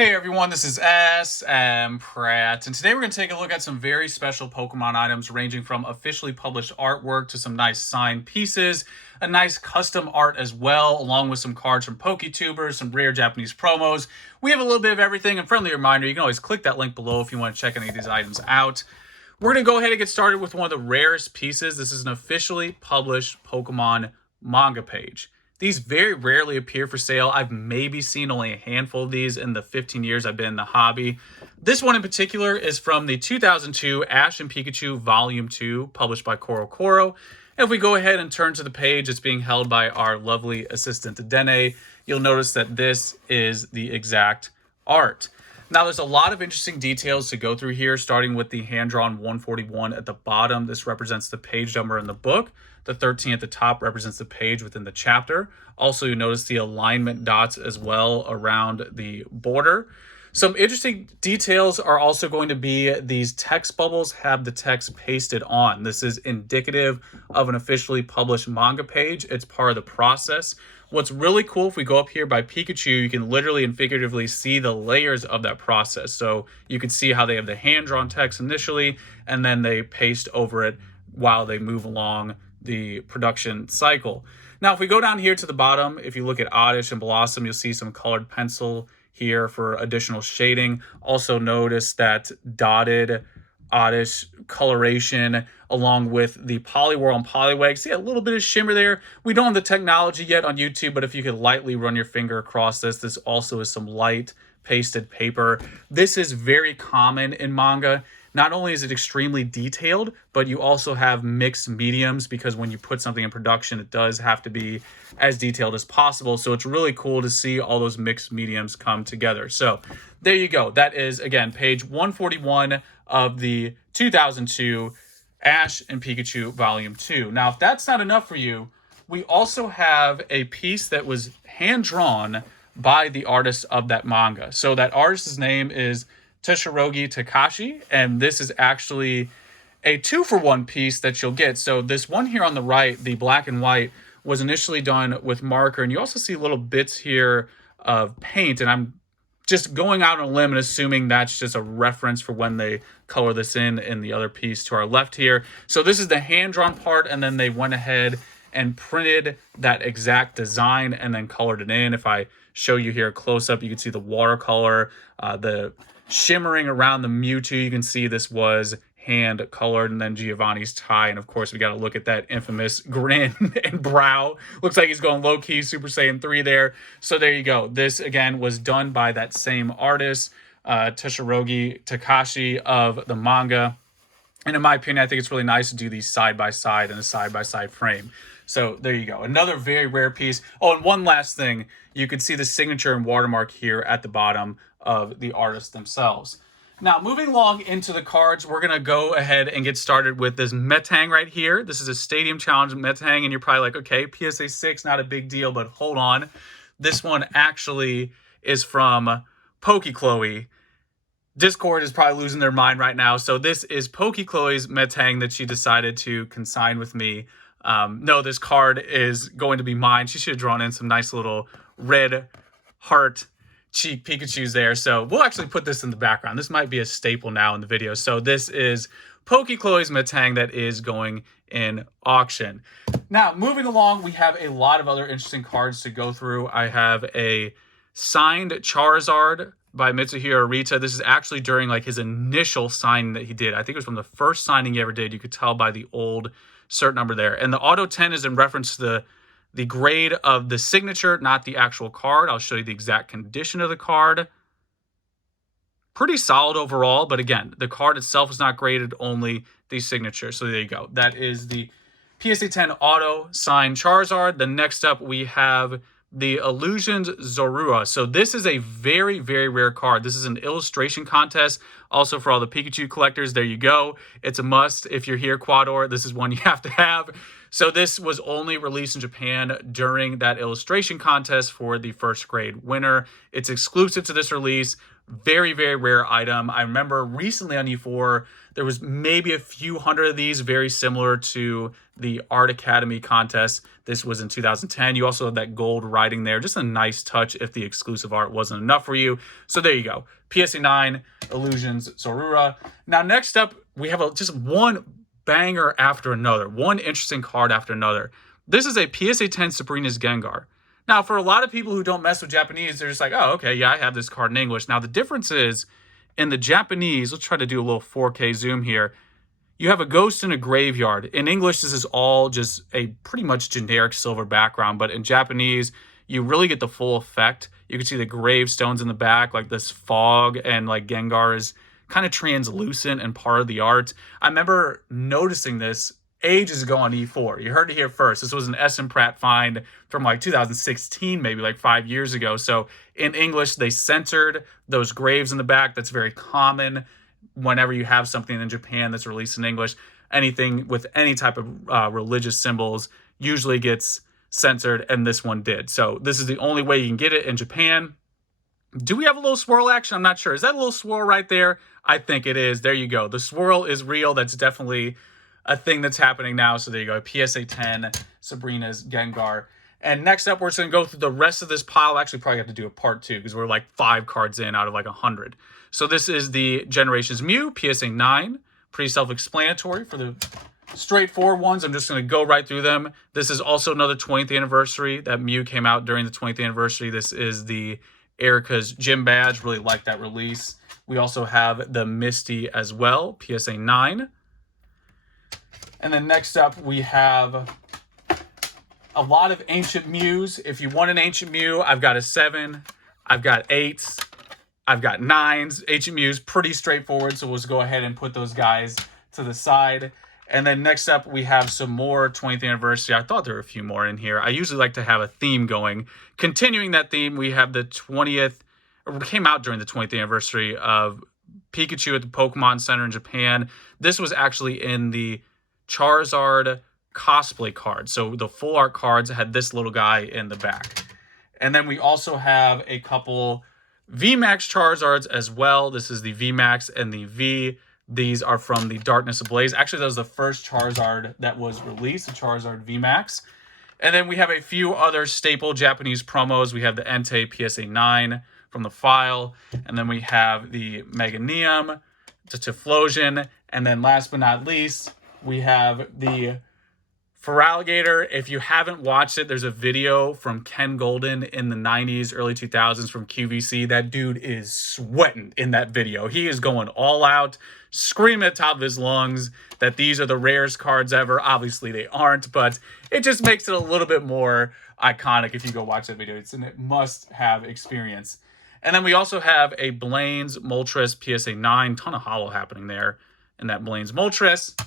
Hey everyone, this is smpratte, and today we're going to take a look at some very special Pokemon items ranging from officially published artwork to some nice signed pieces, a nice custom art as well, along with some cards from PokeTubers, some rare Japanese promos. We have a little bit of everything, and friendly reminder, you can always click that link below if you want to check any of these items out. We're going to go ahead and get started with one of the rarest pieces. This is an officially published Pokemon manga page. These very rarely appear for sale. I've maybe seen only a handful of these in the 15 years I've been in the hobby. This one in particular is from the 2002 Ash and Pikachu Volume 2, published by Koro. And if we go ahead and turn to the page, it's being held by our lovely assistant Dene. You'll notice that this is the exact art. Now, there's a lot of interesting details to go through here, starting with the hand-drawn 141 at the bottom. This represents the page number in the book. The 13 at the top represents the page within the chapter. Also, you notice the alignment dots as well around the border. Some interesting details are also going to be these text bubbles have the text pasted on. This is indicative of an officially published manga page. It's part of the process. What's really cool, if we go up here by Pikachu, you can literally and figuratively see the layers of that process. So you can see how they have the hand-drawn text initially, and then they paste over it while they move along the production cycle. Now, if we go down here to the bottom, if you look at Oddish and Blossom, you'll see some colored pencil here for additional shading. Also notice that dotted Oddish coloration along with the Poliwhirl and Poliwag. See a little bit of shimmer there. We don't have the technology yet on YouTube, but if you could lightly run your finger across this, this also is some light pasted paper. This is very common in manga. Not only is it extremely detailed, but you also have mixed mediums because when you put something in production, it does have to be as detailed as possible. So it's really cool to see all those mixed mediums come together. So there you go. That is, again, page 141 of the 2002 Ash and Pikachu Volume 2. Now, if that's not enough for you, we also have a piece that was hand-drawn by the artist of that manga. So that artist's name is Toshirogi Takashi, and this is actually a 2-for-1 piece that you'll get. So this one here on the right, the black and white, was initially done with marker, and you also see little bits here of paint, and I'm just going out on a limb and assuming that's just a reference for when they color this in the other piece to our left here. So this is the hand-drawn part, and then they went ahead and printed that exact design and then colored it in. If I show you here close up, you can see the watercolor, the shimmering around the Mewtwo. You can see this was hand colored, and then Giovanni's tie, and of course we got to look at that infamous grin and brow. Looks like he's going low-key Super Saiyan 3 there. So there you go. This again was done by that same artist, Toshirogi Takashi of the manga. And in my opinion, I think it's really nice to do these side by side in a side by side frame. So there you go. Another very rare piece. Oh, and one last thing. You can see the signature and watermark here at the bottom of the artists themselves. Now, moving along into the cards, we're going to go ahead and get started with this Metang right here. This is a Stadium Challenge Metang, and you're probably like, okay, PSA 6, not a big deal, but hold on. This one actually is from Pokichloe. Discord is probably losing their mind right now. So this is Pokichloe's Metang that she decided to consign with me. No, this card is going to be mine. She should have drawn in some nice little red heart cheek Pikachus there. So we'll actually put this in the background. This might be a staple now in the video. So this is Pokichloe's Metang that is going in auction. Now, moving along, we have a lot of other interesting cards to go through. I have a signed Charizard by Mitsuhiro Rita. This is actually during like his initial signing that he did. I think it was from the first signing he ever did. You could tell by the old cert number there. And the Auto 10 is in reference to the grade of the signature, not the actual card. I'll show you the exact condition of the card. Pretty solid overall, but again, the card itself is not graded, only the signature. So there you go. That is the PSA 10 Auto signed Charizard. The next up, we have the Illusions Zorua. So this is a very, very rare card. This is an illustration contest. Also, for all the Pikachu collectors, there you go. It's a must. If you're here, Quador, this is one you have to have. So this was only released in Japan during that illustration contest for the first grade winner. It's exclusive to this release. Very, very rare item. I remember recently on E4, there was maybe a few hundred of these, very similar to the Art Academy contest. This was in 2010. You also have that gold writing there. Just a nice touch if the exclusive art wasn't enough for you. So there you go. PSA 9, Illusions, Zorua. Now, next up, we have just one banger after another. One interesting card after another. This is a PSA 10 Sabrina's Gengar. Now, for a lot of people who don't mess with Japanese, they're just like, oh, okay, yeah, I have this card in English. Now, the difference is, in the Japanese, let's try to do a little 4K zoom here. You have a ghost in a graveyard. In English, this is all just a pretty much generic silver background, but in Japanese, you really get the full effect. You can see the gravestones in the back, like this fog, and like Gengar is kind of translucent and part of the art. I remember noticing this ages ago on E4. You heard it here first. This was an smpratte find from like 2016, maybe like 5 years ago. So in English, they censored those graves in the back. That's very common whenever you have something in Japan that's released in English. Anything with any type of religious symbols usually gets censored, and this one did. So this is the only way you can get it in Japan. Do we have a little swirl action? I'm not sure. Is that a little swirl right there? I think it is. There you go. The swirl is real. That's definitely a thing that's happening now. So there you go. PSA 10, Sabrina's Gengar. And next up, we're just going to go through the rest of this pile. Actually, probably have to do a part 2 because we're like 5 cards in out of like 100. So this is the Generations Mew, PSA 9. Pretty self-explanatory for the straightforward ones. I'm just going to go right through them. This is also another 20th anniversary. That Mew came out during the 20th anniversary. This is the Erica's Gym Badge. Really like that release. We also have the Misty as well, PSA 9. And then next up, we have a lot of Ancient Mews. If you want an Ancient Mew, I've got a 7. I've got 8s. I've got 9s. Ancient Mews, pretty straightforward, so we'll just go ahead and put those guys to the side. And then next up, we have some more 20th anniversary. I thought there were a few more in here. I usually like to have a theme going. Continuing that theme, we have the 20th, or came out during the 20th anniversary of Pikachu at the Pokemon Center in Japan. This was actually in the Charizard cosplay card. So the full art cards had this little guy in the back. And then we also have a couple VMAX Charizards as well. This is the VMAX and the V. These are from the Darkness Ablaze. Actually, that was the first Charizard that was released, the Charizard VMAX. And then we have a few other staple Japanese promos. We have the Entei PSA 9 from the file. And then we have the Meganium, the Typhlosion. And then last but not least, we have the Feraligatr. If you haven't watched it, there's a video from Ken Golden in the 90s, early 2000s from QVC. That dude is sweating in that video. He is going all out, screaming at the top of his lungs that these are the rarest cards ever. Obviously, they aren't, but it just makes it a little bit more iconic if you go watch that video. It's a must-have experience. And then we also have a Blaine's Moltres PSA 9. Ton of holo happening there in that Blaine's Moltres.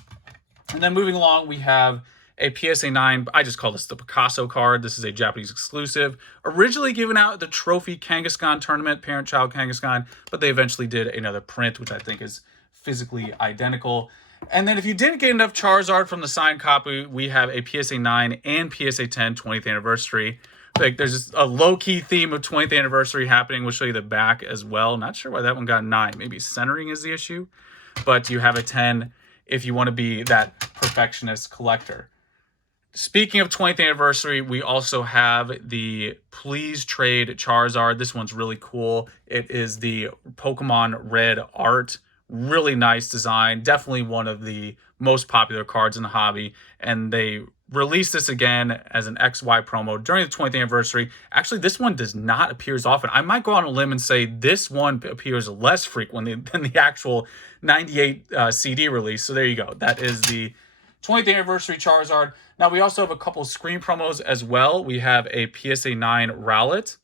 And then moving along, we have a PSA 9, I just call this the Picasso card. This is a Japanese exclusive. Originally given out at the Trophy Kangaskhan tournament, parent-child Kangaskhan, but they eventually did another print, which I think is physically identical. And then if you didn't get enough Charizard from the signed copy, we have a PSA 9 and PSA 10 20th anniversary. Like, there's just a low-key theme of 20th anniversary happening. We'll show you the back as well. Not sure why that one got 9. Maybe centering is the issue. But you have a 10 if you want to be that perfectionist collector. Speaking of 20th anniversary, we also have the Please Trade Charizard. This one's really cool. It is the Pokemon Red art. Really nice design. Definitely one of the most popular cards in the hobby. And they released this again as an XY promo during the 20th anniversary. Actually, this one does not appear as often. I might go on a limb and say this one appears less frequently than the actual 98 CD release. So there you go. That is the 20th anniversary Charizard. Now, we also have a couple screen promos as well. We have a PSA 9 Rowlet.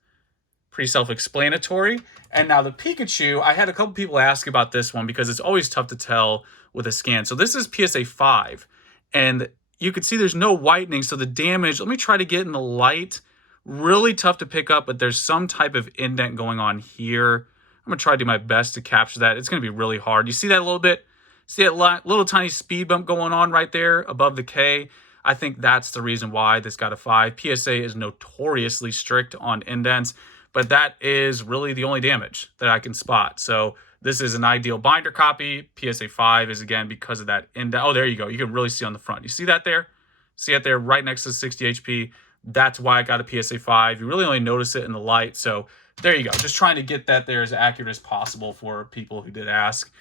Pretty self-explanatory. And now the Pikachu, I had a couple people ask about this one because it's always tough to tell with a scan. So this is PSA 5. And you can see there's no whitening. So the damage, let me try to get in the light. Really tough to pick up, but there's some type of indent going on here. I'm going to try to do my best to capture that. It's going to be really hard. You see that a little bit? See that little tiny speed bump going on right there above the K? I think that's the reason why this got a 5. PSA is notoriously strict on indents, but that is really the only damage that I can spot. So this is an ideal binder copy. PSA 5 is, again, because of that indent. Oh, there you go. You can really see on the front. You see that there? See it there right next to 60 HP? That's why I got a PSA 5. You really only notice it in the light. So there you go. Just trying to get that there as accurate as possible for people who did ask.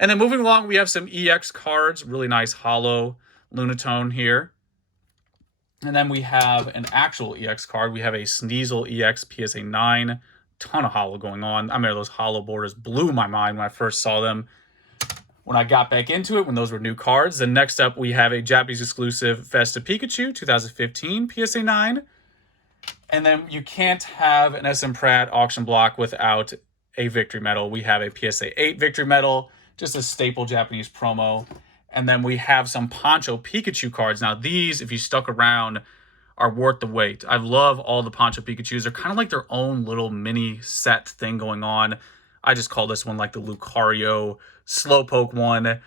And then moving along, we have some EX cards. Really nice hollow Lunatone here. And then we have an actual EX card. We have a Sneasel EX PSA 9. Ton of hollow going on. I mean, those hollow borders blew my mind when I first saw them. When I got back into it, when those were new cards. Then next up, we have a Japanese exclusive Festa Pikachu 2015 PSA 9. And then you can't have an smpratte auction block without a Victory Medal. We have a PSA 8 Victory Medal, just a staple Japanese promo. And then we have some Poncho Pikachu cards. Now these, if you stuck around, are worth the wait. I love all the Poncho Pikachus. They're kind of like their own little mini set thing going on. I just call this one like the Lucario Slowpoke one.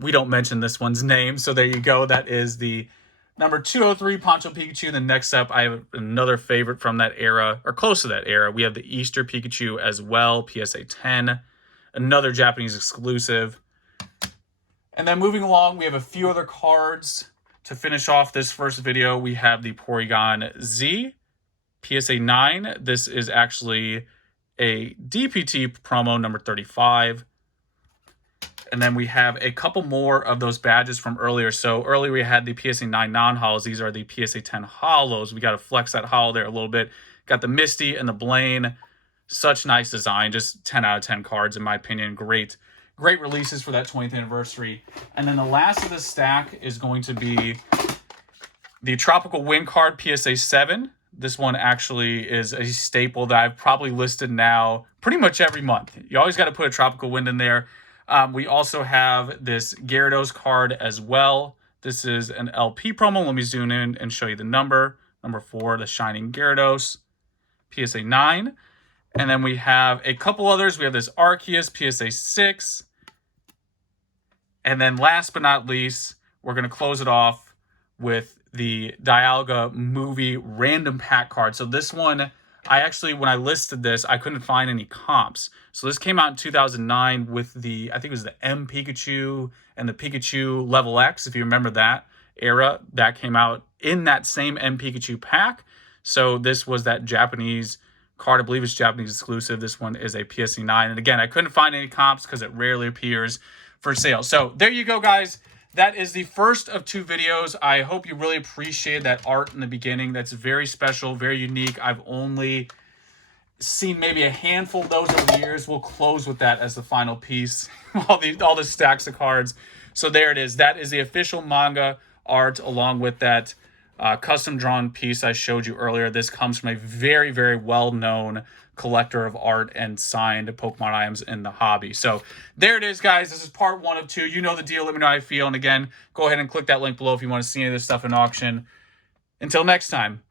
We don't mention this one's name, so there you go. That is the number 203 Poncho Pikachu. Then next up, I have another favorite from that era, or close to that era. We have the Easter Pikachu as well, PSA 10. Another Japanese exclusive. And then moving along, we have a few other cards. To finish off this first video, we have the Porygon Z, PSA 9. This is actually a DPT promo number 35. And then we have a couple more of those badges from earlier. So earlier we had the PSA 9 non-hollows. These are the PSA 10 hollows. We got to flex that hollow there a little bit. Got the Misty and the Blaine. Such nice design. Just 10 out of 10 cards in my opinion. Great releases for that 20th anniversary. And then the last of this stack is going to be the Tropical Wind card PSA 7. This one actually is a staple that I've probably listed now pretty much every month. You always got to put a Tropical Wind in there. We also have this Gyarados card as well. This is an LP promo. Let me zoom in and show you the number. Number 4, the Shining Gyarados, PSA 9. And then we have a couple others. We have this Arceus, PSA 6. And then last but not least, we're going to close it off with the Dialga movie random pack card. So this one, I actually, when I listed this, I couldn't find any comps. So this came out in 2009 with the, I think it was the M Pikachu and the Pikachu Level X, if you remember that era. That came out in that same M Pikachu pack. So this was that Japanese card. I believe it's Japanese exclusive. This one is a PSA 9. And again, I couldn't find any comps because it rarely appears for sale. So there you go, guys. That is the first of 2 videos. I hope you really appreciate that art in the beginning. That's very special, very unique. I've only seen maybe a handful of those over the years. We'll close with that as the final piece. all the stacks of cards. So there it is. That is the official manga art along with that custom drawn piece I showed you earlier. This comes from a very, very well-known collector of art and signed Pokemon items in the hobby. So there it is, guys. This is part 1 of 2. You know the deal. Let me know how you feel. And again, go ahead and click that link below if you want to see any of this stuff in auction. Until next time,